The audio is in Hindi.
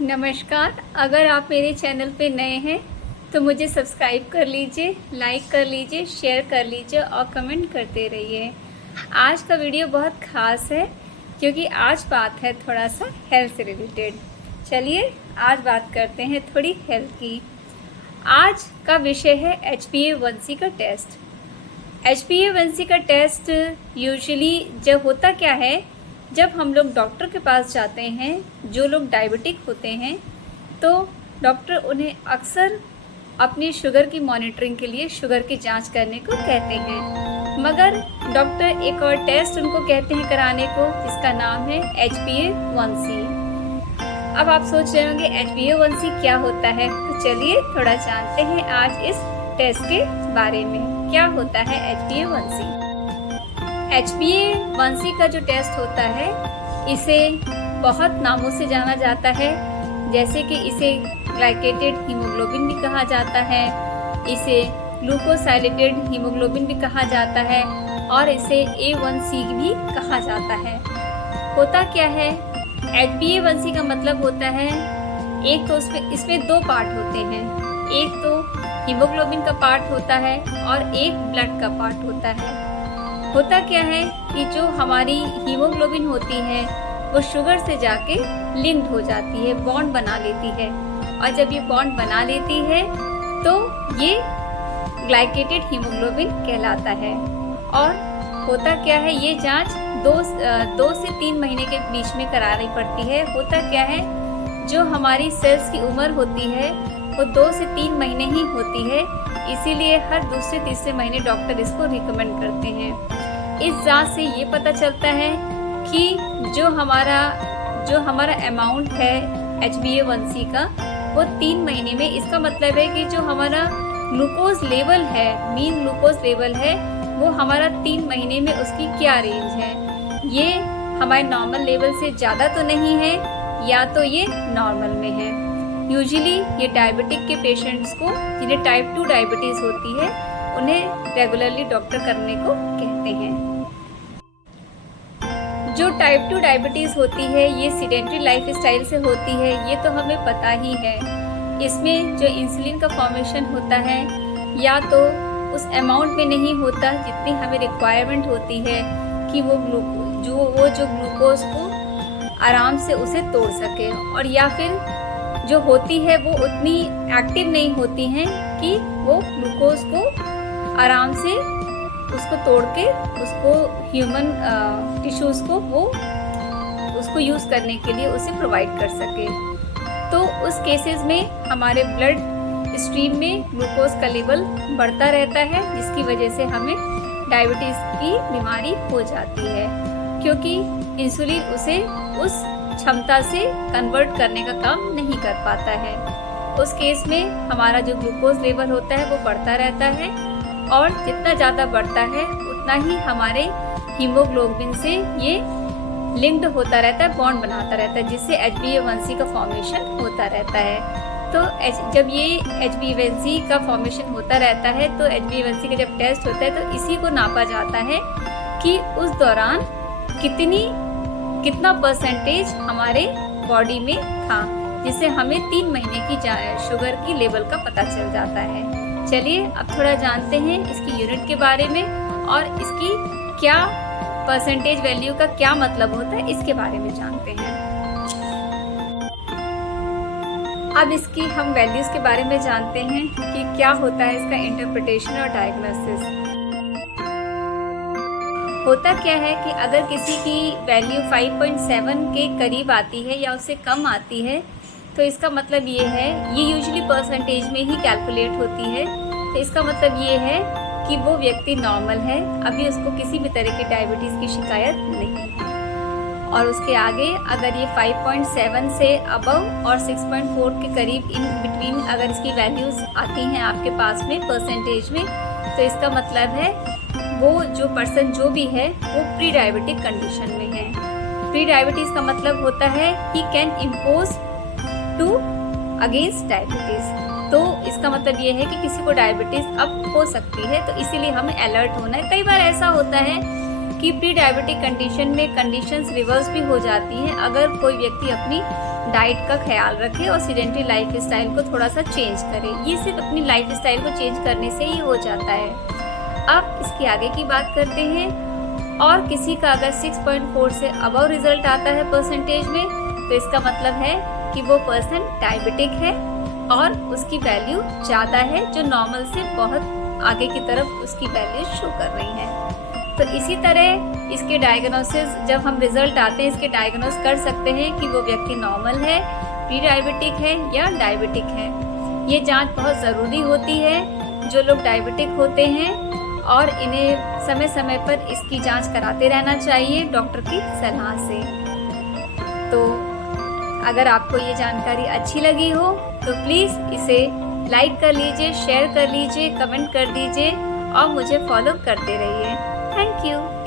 नमस्कार। अगर आप मेरे चैनल पे नए हैं तो मुझे सब्सक्राइब कर लीजिए, लाइक कर लीजिए, शेयर कर लीजिए और कमेंट करते रहिए। आज का वीडियो बहुत ख़ास है क्योंकि आज बात है थोड़ा सा हेल्थ से रिलेटेड। चलिए आज बात करते हैं थोड़ी हेल्थ की। आज का विषय है HbA1c का टेस्ट। HbA1c का टेस्ट यूजुअली जब होता क्या है, जब हम लोग डॉक्टर के पास जाते हैं, जो लोग डायबिटिक होते हैं तो डॉक्टर उन्हें अक्सर अपनी शुगर की मॉनिटरिंग के लिए शुगर की जांच करने को कहते हैं, मगर डॉक्टर एक और टेस्ट उनको कहते हैं कराने को जिसका नाम है HbA1c। अब आप सोच रहे होंगे HbA1c क्या होता है, तो चलिए थोड़ा जानते हैं आज इस टेस्ट के बारे में। क्या होता है HbA1c? HbA1c का जो टेस्ट होता है इसे बहुत नामों से जाना जाता है, जैसे कि इसे ग्लाइकेटेड हीमोग्लोबिन भी कहा जाता है, इसे ग्लूकोसाइलेटेड हीमोग्लोबिन भी कहा जाता है और इसे A1c भी कहा जाता है। होता क्या है, HbA1c का मतलब होता है, एक तो इसमें दो पार्ट होते हैं, एक तो हीमोग्लोबिन का पार्ट होता है और एक ब्लड का पार्ट होता है। होता क्या है कि जो हमारी हीमोग्लोबिन होती है वो शुगर से जाके लिंक्ड हो जाती है, बॉन्ड बना लेती है, और जब ये बॉन्ड बना लेती है तो ये ग्लाइकेटेड हीमोग्लोबिन कहलाता है। और होता क्या है, ये जांच दो से 3 महीने के बीच में करानी पड़ती है। होता क्या है, जो हमारी सेल्स की उम्र होती है वो 2 से 3 महीने ही होती है, इसीलिए हर दूसरे तीसरे महीने डॉक्टर इसको रिकमेंड करते हैं। इस जांच से ये पता चलता है कि जो हमारा अमाउंट है HbA1c का वो 3 महीने में, इसका मतलब है कि जो हमारा ग्लूकोज लेवल है, मीन ग्लूकोज लेवल है, वो हमारा 3 महीने में उसकी क्या रेंज है। ये हमारे नॉर्मल लेवल से ज़्यादा तो नहीं है या तो ये नॉर्मल में है। यूजुअली ये डायबिटिक के पेशेंट्स को, जिन्हें टाइप 2 डायबिटीज़ होती है, उन्हें रेगुलरली डॉक्टर करने को कहते हैं। जो टाइप 2 डायबिटीज़ होती है ये सीडेंटरी लाइफस्टाइल से होती है, ये तो हमें पता ही है। इसमें जो इंसुलिन का फॉर्मेशन होता है या तो उस अमाउंट में नहीं होता जितनी हमें रिक्वायरमेंट होती है कि वो ग्लूकोज को आराम से उसे तोड़ सके, और या फिर जो होती है वो उतनी एक्टिव नहीं होती हैं कि वो ग्लूकोज को आराम से उसको तोड़ के उसको ह्यूमन टिश्यूज़ को वो उसको यूज़ करने के लिए उसे प्रोवाइड कर सके। तो उस केसेस में हमारे ब्लड स्ट्रीम में ग्लूकोज का लेवल बढ़ता रहता है, जिसकी वजह से हमें डायबिटीज़ की बीमारी हो जाती है, क्योंकि इंसुलिन उसे उस क्षमता से कन्वर्ट करने का काम नहीं कर पाता है। उस केस में हमारा जो ग्लूकोज लेवल होता है वो बढ़ता रहता है, और जितना ज़्यादा बढ़ता है उतना ही हमारे हीमोग्लोबिन से ये लिंक्ड होता रहता है, बॉन्ड बनाता रहता है, जिससे HbA1c का फॉर्मेशन होता रहता है। तो जब ये HbA1c का फॉर्मेशन होता रहता है तो HbA1c का जब टेस्ट होता है तो इसी को नापा जाता है कि उस दौरान कितना परसेंटेज हमारे बॉडी में था, जिससे हमें 3 महीने की शुगर की लेवल का पता चल जाता है। चलिए अब थोड़ा जानते हैं इसकी यूनिट के बारे में और इसकी क्या परसेंटेज वैल्यू का क्या मतलब होता है, इसके बारे में जानते हैं। अब इसकी हम वैल्यूज के बारे में जानते हैं कि क्या होता है इसका इंटरप्रिटेशन और डायग्नोसिस। होता क्या है कि अगर किसी की वैल्यू 5.7 के करीब आती है या उससे कम आती है तो इसका मतलब ये है, ये यूजुअली परसेंटेज में ही कैलकुलेट होती है, तो इसका मतलब ये है कि वो व्यक्ति नॉर्मल है, अभी उसको किसी भी तरह की डायबिटीज़ की शिकायत नहीं है। और उसके आगे अगर ये 5.7 से अबव और 6.4 के करीब इन बिटवीन अगर इसकी वैल्यूज़ आती हैं आपके पास में परसेंटेज में, तो इसका मतलब है वो जो पर्सन जो भी है वो प्री डायबिटिक कंडीशन में है। प्री डायबिटीज़ का मतलब होता है ही can impose to against diabetes. तो इसका मतलब ये है कि किसी को डायबिटीज़ अब हो सकती है, तो इसीलिए हमें अलर्ट होना है। कई बार ऐसा होता है कि प्री डायबिटिक कंडीशन में कंडीशंस रिवर्स भी हो जाती हैं अगर कोई व्यक्ति अपनी डाइट का ख्याल रखे और सीडेंटरी लाइफ स्टाइल को थोड़ा सा चेंज करे। ये सिर्फ अपनी लाइफ स्टाइल को चेंज करने से ही हो जाता है। अब इसके आगे की बात करते हैं। और किसी का अगर 6.4 से अबव रिजल्ट आता है परसेंटेज में, तो इसका मतलब है कि वो पर्सन डायबिटिक है और उसकी वैल्यू ज़्यादा है, जो नॉर्मल से बहुत आगे की तरफ उसकी वैल्यू शो कर रही है। तो इसी तरह इसके डायग्नोसिस, जब हम रिजल्ट आते हैं इसके डायग्नोस कर सकते हैं कि वो व्यक्ति नॉर्मल है, प्री डायबिटिक है या डायबिटिक है। ये जांच बहुत ज़रूरी होती है। जो लोग डायबिटिक होते हैं और इन्हें समय समय पर इसकी जांच कराते रहना चाहिए डॉक्टर की सलाह से। तो अगर आपको ये जानकारी अच्छी लगी हो तो प्लीज़ इसे लाइक कर लीजिए, शेयर कर लीजिए, कमेंट कर दीजिए और मुझे फॉलो करते रहिए। Thank you.